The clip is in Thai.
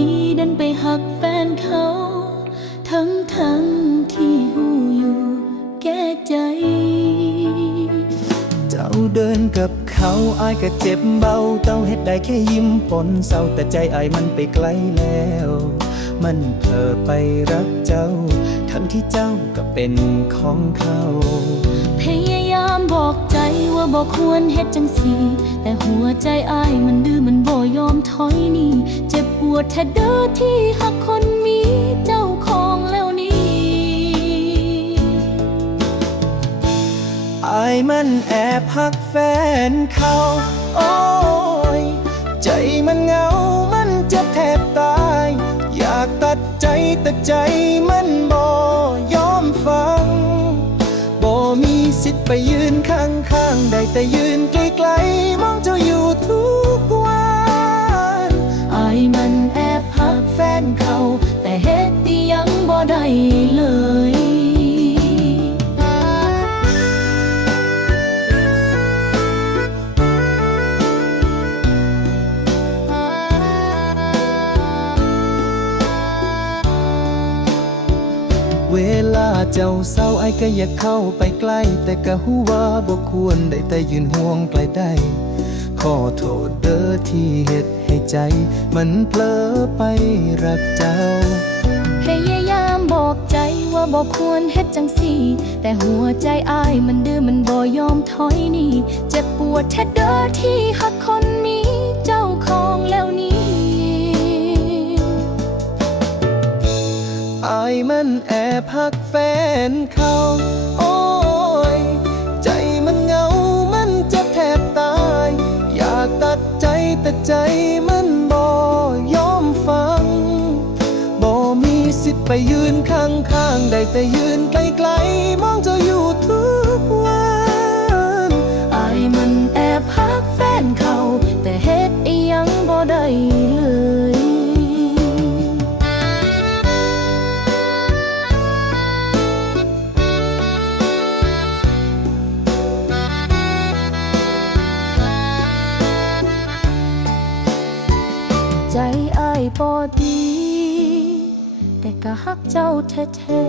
ดีดันไปหักแฟนเขา ทั้งทั้งที่หูอยู่ แก้ใจ เจ้าเดินกับเขาอายก็เจ็บเบาเต้าเฮ็ดได้แค่ยิ้มปนเศร้าแต่ใจอายมันไปไกลแล้ว มันเผลอไปรักเจ้า ทั้งที่เจ้าก็เป็นของเขาพยายามบอกใจว่าบอกควรเฮ็ดจังสีแต่หัวใจอาย วดท้เด้อที่หักคนมีเจ้าของแล้วนี่อายมันแอบหักแฟนเขาโอ้ยใจมันเหงามันจ็บแทบตาย อยากตัดใจแต่ใจมันบ่ยอมฟังบ่มีสิทธิ์ไปยืนข้างๆได้แต่ยืนก เวลาเจ้าเศร้าไอ้ก็อยากเข้าไปใกล้ แต่ก็หูว่าบ่ควรได้แต่ยืนห่วงไกลได้ ขอโทษเด้อที่เฮ็ดให้ใจ มันเผลอไปรักเจ้า พยายามบอกใจว่าบอกควรเฮ็ดจังสี่ แต่หัวใจอ้ายมันดื้อมันบ่ยอมถอยหนี่ เจ็บปวดแท้เด้อที่หักคน อายมันแอบหักแฟนเขาโอ้ยใจมันเหงามันจะแทบตาย อยากตัดใจแต่ใจมันบ่ยอมฟังบ่มีสิทธิ์ไปยืนข้างๆได้แต่ยืนไกลๆมองเจ้าอยู่ทุกวัน ใจอายบ่ดี แต่ก็ฮักเจ้าแท้